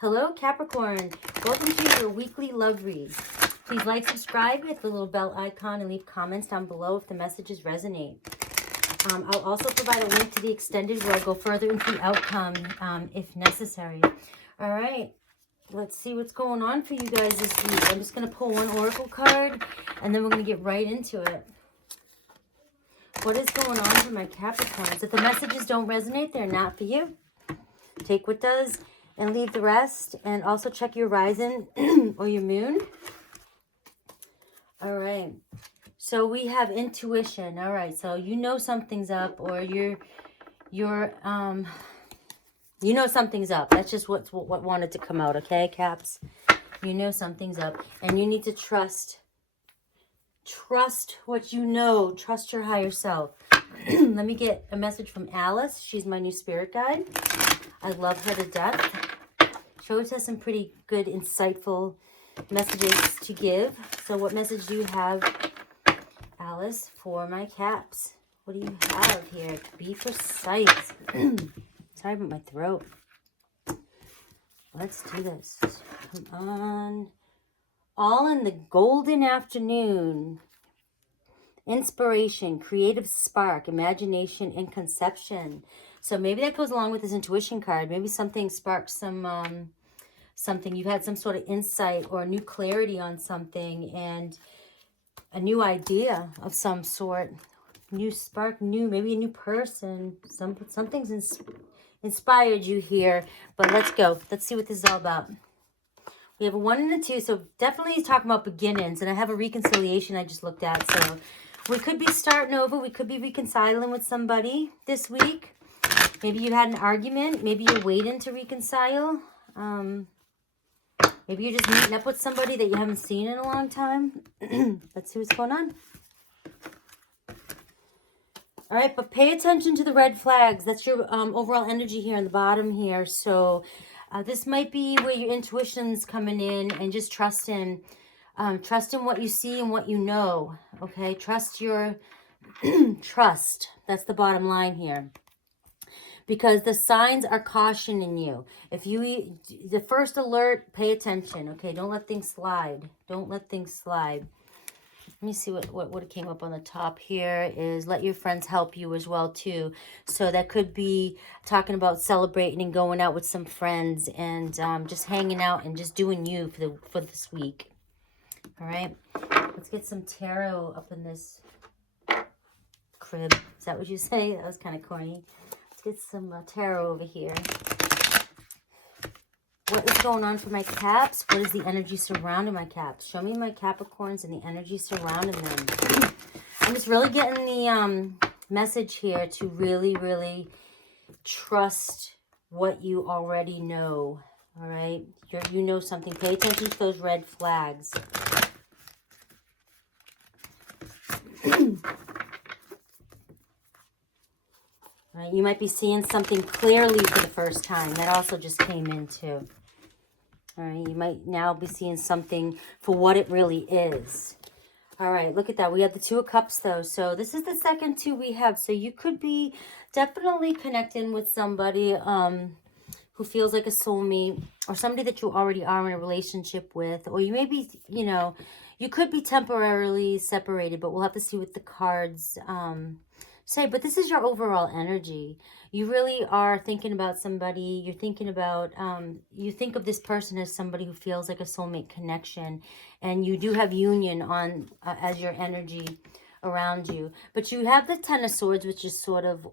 Hello, Capricorn. Welcome to your weekly love read. Please like, subscribe, hit the little bell icon, and leave comments down below if the messages resonate. I'll also provide a link to the extended where I go further into the outcome if necessary. All right, let's see what's going on for you guys this week. I'm just going to pull one oracle card, and then we're going to get right into it. What is going on for my Capricorns? If the messages don't resonate, they're not for you. Take what does and leave the rest. And also check your rising or your moon. All right. So we have intuition. All right. So you know something's up, or you know something's up. That's just what wanted to come out. Okay, Caps? You know something's up, and you need to trust what you know. Trust your higher self. Let me get a message from Alice. She's my new spirit guide. I love her to death. She always has some pretty good, insightful messages to give. So what message do you have, Alice, for my Caps? What do you have here? Be precise. Sorry about my throat. Let's do this. Come on. All in the golden afternoon. Inspiration, creative spark, imagination, and conception. So maybe that goes along with this intuition card. Maybe something sparks some, something. You've had some sort of insight or new clarity on something and a new idea of some sort. New spark, maybe a new person. Something's inspired you here. But let's go. Let's see what this is all about. We have a 1 and a 2, so definitely he's talking about beginnings. And I have a reconciliation I just looked at. So we could be starting over. We could be reconciling with somebody this week. Maybe you had an argument. Maybe you're waiting to reconcile. Maybe you're just meeting up with somebody that you haven't seen in a long time. Let's see what's going on. All right, but pay attention to the red flags. That's your overall energy here on the bottom here. So this might be where your intuition's coming in, and just trust in what you see and what you know. Okay, trust your trust. That's the bottom line here. Because the signs are cautioning you. If you, the first alert, pay attention. Okay, don't let things slide. Don't let things slide. Let me see what came up on the top here is let your friends help you as well too. So that could be talking about celebrating and going out with some friends and just hanging out and just doing you for this week. All right, let's get some tarot up in this crib. Is that what you say? That was kind of corny. Let's get some tarot over here. What is going on for my Caps? What is the energy surrounding my Caps? Show me my Capricorns and the energy surrounding them. I'm just really getting the message here to really, really trust what you already know. All right? You know something. Pay attention to those red flags. Right? You might be seeing something clearly for the first time. That also just came in too. All right, you might now be seeing something for what it really is. All right, look at that. We have the 2 of Cups, though. So this is the second 2 we have. So you could be definitely connecting with somebody who feels like a soulmate, or somebody that you already are in a relationship with. Or you may be, you could be temporarily separated, but we'll have to see what the cards say. But this is your overall energy. You really are thinking about somebody. You're thinking about, you think of this person as somebody who feels like a soulmate connection. And you do have union on as your energy around you. But you have the 10 of Swords, which is sort of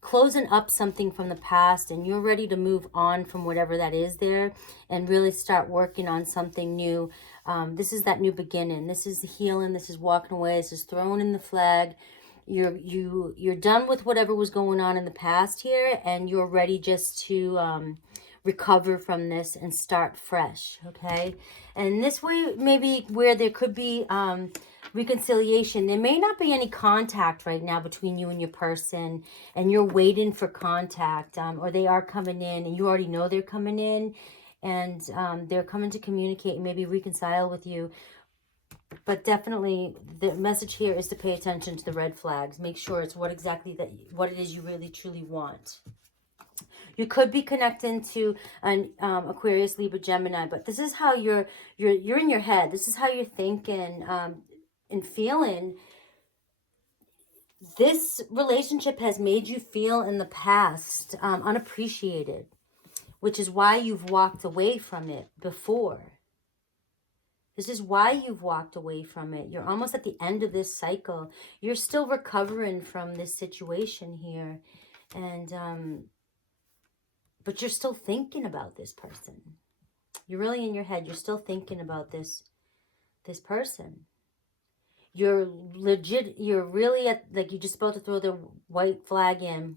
closing up something from the past. And you're ready to move on from whatever that is there and really start working on something new. This is that new beginning. This is the healing. This is walking away. This is throwing in the flag. You're done with whatever was going on in the past here, and you're ready just to recover from this and start fresh. Okay, and this way maybe where there could be reconciliation. There may not be any contact right now between you and your person, and you're waiting for contact, or they are coming in and you already know they're coming in, and they're coming to communicate and maybe reconcile with you. But definitely the message here is to pay attention to the red flags. Make sure it's what it is you really truly want. You could be connecting to an Aquarius, Libra, Gemini, but this is how you're in your head. This is how you're thinking and feeling. This relationship has made you feel in the past unappreciated, which is why you've walked away from it before. This is why you've walked away from it. You're almost at the end of this cycle. You're still recovering from this situation here. And, but you're still thinking about this person. You're really in your head. You're still thinking about this person. You're legit, you're really at, like, you're just about to throw the white flag in,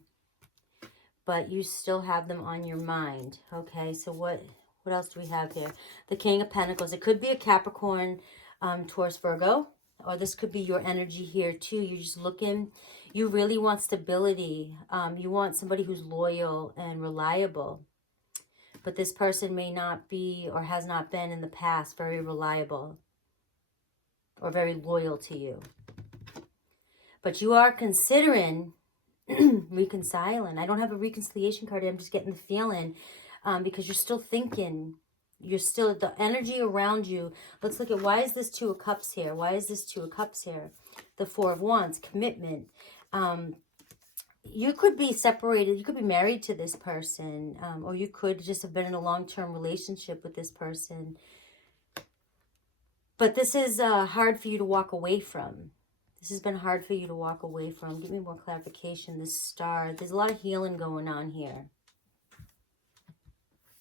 but you still have them on your mind. Okay, so what else do we have here? The King of Pentacles. It could be a Capricorn, Taurus, Virgo, or this could be your energy here too. You're just looking, you really want stability. You want somebody who's loyal and reliable. But this person may not be, or has not been in the past, very reliable or very loyal to you. But you are considering reconciling. I don't have a reconciliation card. I'm just getting the feeling because you're still thinking. You're still, the energy around you. Let's look at, why is this Two of Cups here? Why is this Two of Cups here? The Four of Wands, commitment. You could be separated. You could be married to this person. Or you could just have been in a long-term relationship with this person. But this is hard for you to walk away from. This has been hard for you to walk away from. Give me more clarification. This Star. There's a lot of healing going on here.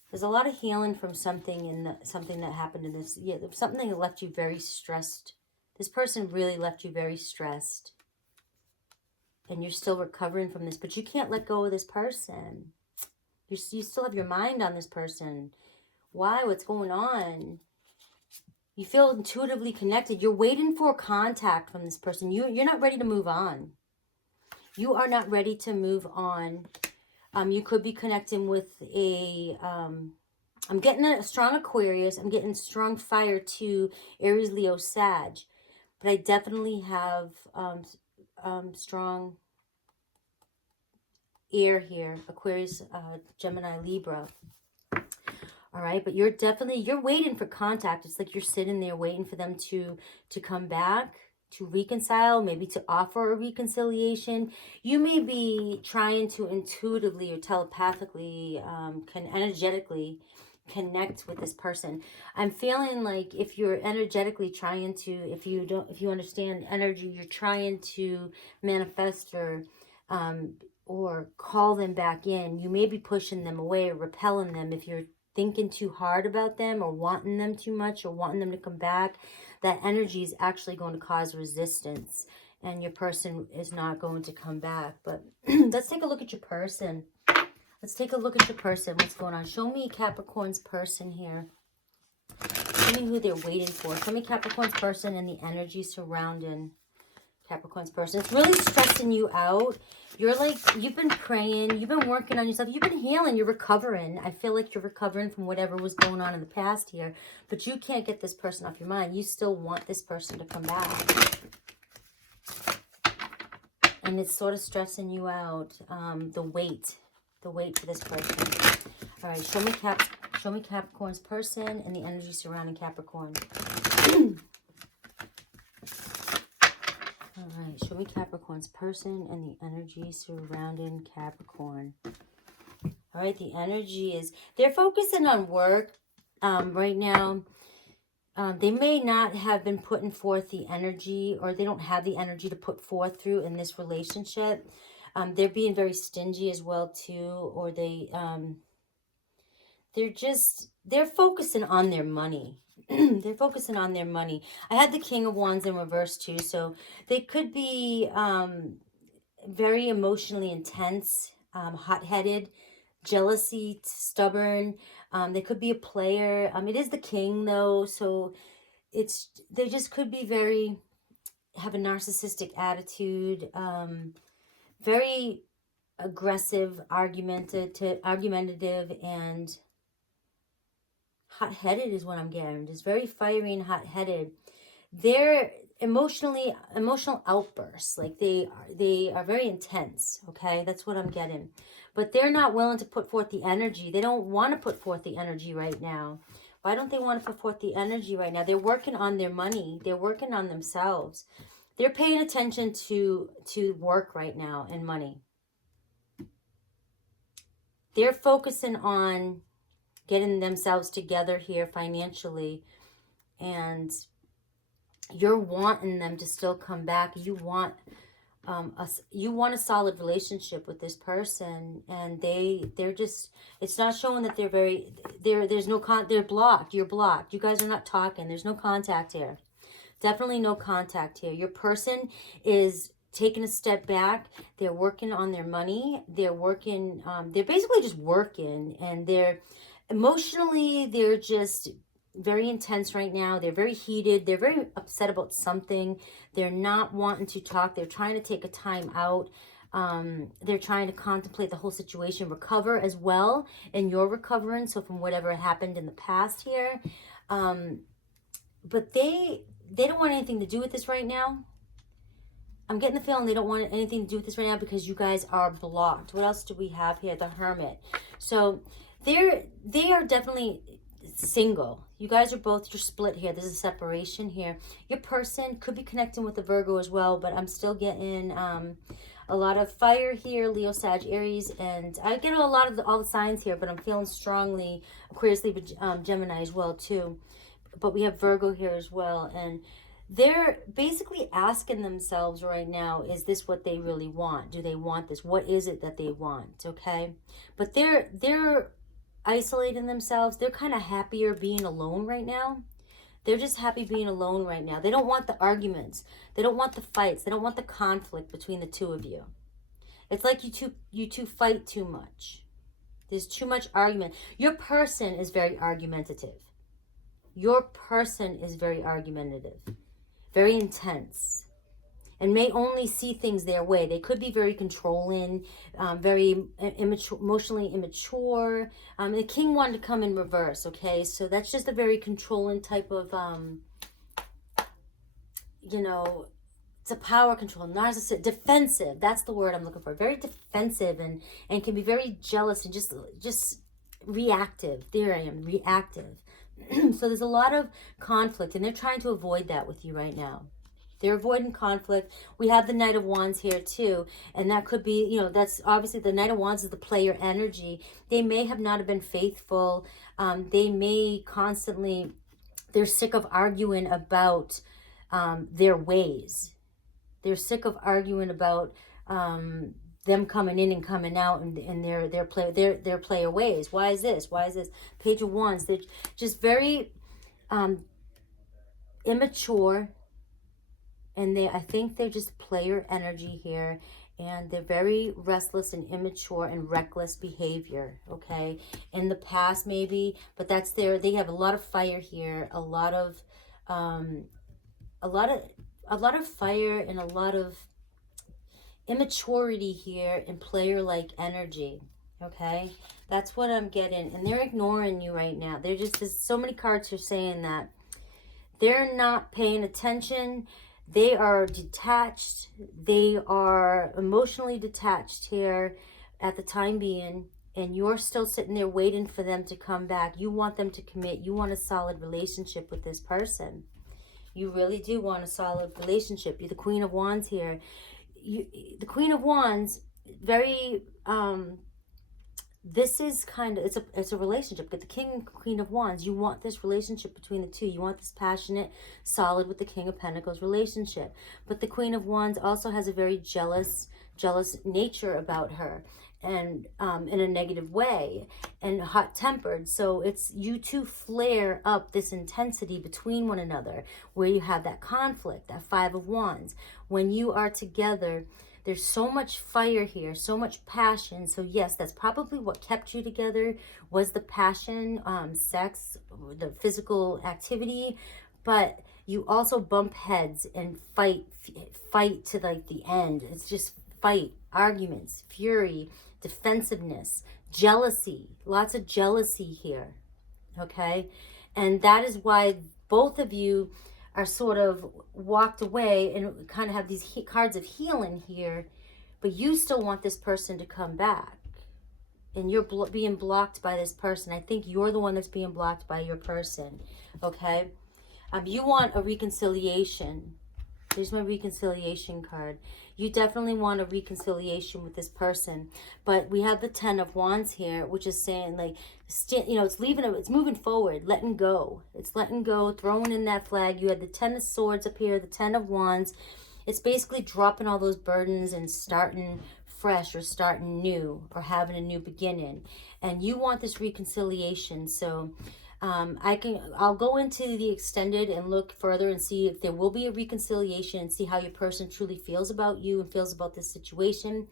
There's a lot of healing from something something that happened in this. Yeah, something that left you very stressed. This person really left you very stressed. And you're still recovering from this. But you can't let go of this person. You still have your mind on this person. Why? What's going on? You feel intuitively connected. You're waiting for contact from this person. You're not ready to move on. You are not ready to move on. You could be connecting with a... I'm getting a strong Aquarius. I'm getting strong fire to Aries, Leo, Sag. But I definitely have strong air here. Aquarius, Gemini, Libra. All right, but you're waiting for contact. It's like you're sitting there waiting for them to come back, to reconcile, maybe to offer a reconciliation. You may be trying to intuitively or telepathically, energetically connect with this person. I'm feeling like if you're energetically trying to, if you understand energy, you're trying to manifest or call them back in. You may be pushing them away or repelling them if you're thinking too hard about them or wanting them too much or wanting them to come back. That energy is actually going to cause resistance and your person is not going to come back. But let's take a look at your person. Let's take a look at your person. What's going on? Show me Capricorn's person here. Show me who they're waiting for. Show me Capricorn's person and the energy surrounding Capricorn's person. It's really stressing you out. You're like, you've been praying, you've been working on yourself, you've been healing, you're recovering. I feel like you're recovering from whatever was going on in the past here, but you can't get this person off your mind. You still want this person to come back. And it's sort of stressing you out, the weight for this person. All right, show me Capricorn's person and the energy surrounding Capricorn. All right, show me Capricorn's person and the energy surrounding Capricorn. All right, the energy is, they're focusing on work right now. They may not have been putting forth the energy, or they don't have the energy to put forth through in this relationship. They're being very stingy as well too, or they're focusing on their money. They're focusing on their money. I had the King of Wands in reverse too, so they could be very emotionally intense, hot-headed, jealousy, stubborn. They could be a player. It is the king though, so they just could be have a narcissistic attitude, very aggressive, argumentative, and hot-headed is what I'm getting. Just very fiery and hot-headed. They're emotional outbursts. Like they are very intense. Okay, that's what I'm getting. but they're not willing to put forth the energy. They don't want to put forth the energy right now. Why don't they want to put forth the energy right now? They're working on their money. They're working on themselves. They're paying attention to work right now and money. They're focusing on getting themselves together here financially, and you're wanting them to still come back. You want a solid relationship with this person, and they're just, it's not showing that they're very, there's no they're blocked. You're blocked. You guys are not talking. There's no contact here. Definitely no contact here. Your person is taking a step back. They're working on their money. They're working, they're basically just working, and they're emotionally, they're just very intense right now. They're very heated. They're very upset about something. They're not wanting to talk. They're trying to take a time out. They're trying to contemplate the whole situation, recover as well, and you're recovering, so from whatever happened in the past here. But they don't want anything to do with this right now. I'm getting the feeling they don't want anything to do with this right now because you guys are blocked. What else do we have here? The Hermit. So they are definitely single. You guys are both just split here. There's a separation here. Your person could be connecting with the Virgo as well, but I'm still getting a lot of fire here, Leo, Sag, Aries, and I get a lot of all the signs here, but I'm feeling strongly Aquarius, Libra, Gemini as well too. But we have Virgo here as well, and they're basically asking themselves right now, is this what they really want? Do they want this? What is it that they want? Okay, but they're isolating themselves. They're kind of happier being alone right now. They're just happy being alone right now. They don't want the arguments. They don't want the fights. They don't want the conflict between the two of you. It's like you two fight too much. There's too much argument. Your person is very argumentative. Your person is very argumentative, very intense, and may only see things their way. They could be very controlling, very immature, emotionally immature. The King wanted to come in reverse, okay? So that's just a very controlling type of, you know, it's a power control, narcissistic, defensive. That's the word I'm looking for. Very defensive, and can be very jealous and just reactive. There I am, reactive. So there's a lot of conflict, and they're trying to avoid that with you right now. They're avoiding conflict. We have the Knight of Wands here too, and that could be, you know, that's obviously the Knight of Wands is the player energy. They may have not have been faithful. They may constantly, they're sick of arguing about their ways. They're sick of arguing about them coming in and coming out and their player ways. Why is this? Why is this? Page of Wands. They're just very immature, and I think they're just player energy here, and they're very restless and immature and reckless behavior. Okay, in the past maybe, but that's they have a lot of fire here, a lot of fire and a lot of immaturity here and player-like energy. Okay, that's what I'm getting, and they're ignoring you right now. They're just, there's so many cards are saying that they're not paying attention. They are detached. They are emotionally detached here at the time being, and you're still sitting there waiting for them to come back. You want them to commit. You want a solid relationship with this person. You really do want a solid relationship. You're the Queen of Wands here. The Queen of Wands, very, this is kind of, it's a relationship. But the King and Queen of Wands, you want this relationship between the two. You want this passionate, solid with the King of Pentacles relationship. But the Queen of Wands also has a very jealous nature about her, and in a negative way, and hot-tempered. So it's, you two flare up this intensity between one another, where you have that conflict, that Five of Wands. When you are together, there's so much fire here, so much passion. So yes, that's probably what kept you together, was the passion, sex, the physical activity. But you also bump heads and fight to like the end. It's just fight, arguments, fury, defensiveness, jealousy, lots of jealousy here. Okay, and that is why both of you are sort of walked away and kind of have these cards of healing here, but you still want this person to come back. And you're being blocked by this person. I think you're the one that's being blocked by your person, okay? You want a reconciliation. Here's my reconciliation card. You definitely want a reconciliation with this person. But we have the 10 of Wands here, which is saying, like, it's leaving, it's moving forward, letting go. It's letting go, throwing in that flag. You had the 10 of Swords up here, the 10 of Wands. It's basically dropping all those burdens and starting fresh or starting new or having a new beginning. And you want this reconciliation. So I'll go into the extended and look further and see if there will be a reconciliation and see how your person truly feels about you and feels about this situation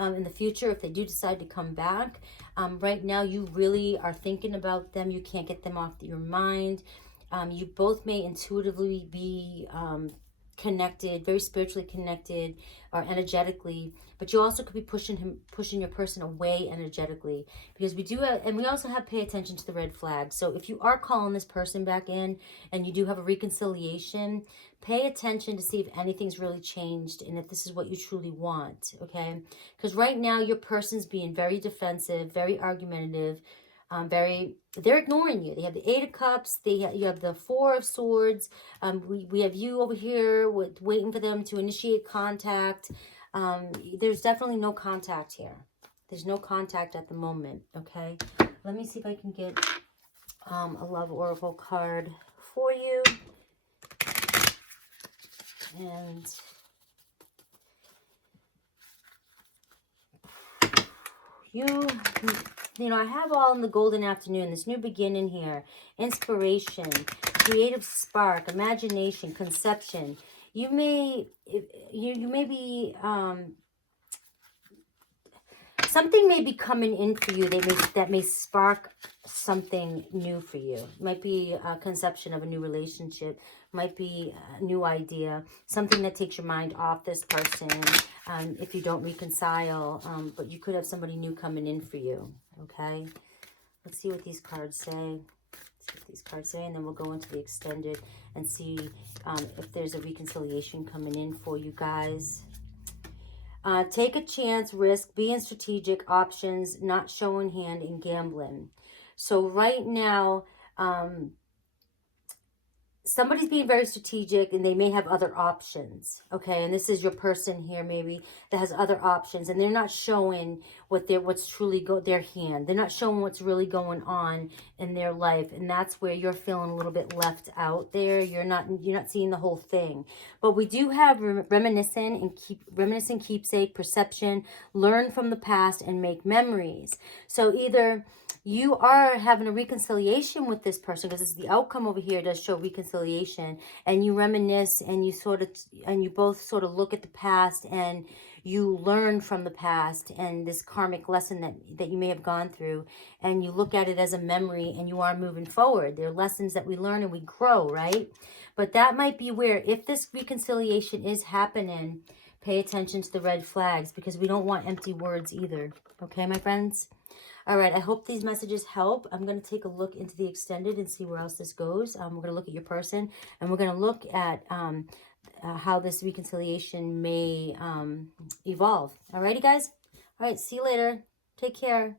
in the future if they do decide to come back. Right now, you really are thinking about them. You can't get them off your mind. You both may intuitively be connected, very spiritually connected or energetically, but you also could be pushing your person away energetically, because we do have, and we also have pay attention to the red flag. So if you are calling this person back in and you do have a reconciliation, pay attention to see if anything's really changed and if this is what you truly want, okay? Because right now your person's being very defensive, very argumentative, they're ignoring you. They have the 8 of Cups. You have the 4 of Swords. We have you over here waiting for them to initiate contact. There's definitely no contact here. There's no contact at the moment, okay? Let me see if I can get a love oracle card for you. And you know, I have all in the golden afternoon, this new beginning here, inspiration, creative spark, imagination, conception. You may be, something may be coming in for you that may spark something new for you. It might be a conception of a new relationship, might be a new idea, something that takes your mind off this person if you don't reconcile, but you could have somebody new coming in for you, okay? Let's see what these cards say. Let's see what these cards say, and then we'll go into the extended and see if there's a reconciliation coming in for you guys. Take a chance, risk, being strategic, options, not showing hand, and gambling. So right now, somebody's being very strategic and they may have other options, okay? And this is your person here maybe that has other options, and they're not showing what's truly their hand. They're not showing what's really going on in their life, and that's where you're feeling a little bit left out there. You're not seeing the whole thing. But we do have reminiscent, keepsake, perception, learn from the past, and make memories. So either you are having a reconciliation with this person, because the outcome over here does show reconciliation, and you reminisce and you both sort of look at the past and you learn from the past and this karmic lesson that you may have gone through, and you look at it as a memory and you are moving forward. There are lessons that we learn and we grow, right? But that might be where, if this reconciliation is happening, pay attention to the red flags, because we don't want empty words either. Okay, my friends? All right, I hope these messages help. I'm going to take a look into the extended and see where else this goes. We're going to look at your person, and we're going to look at how this reconciliation may evolve. All righty, guys? All right, see you later. Take care.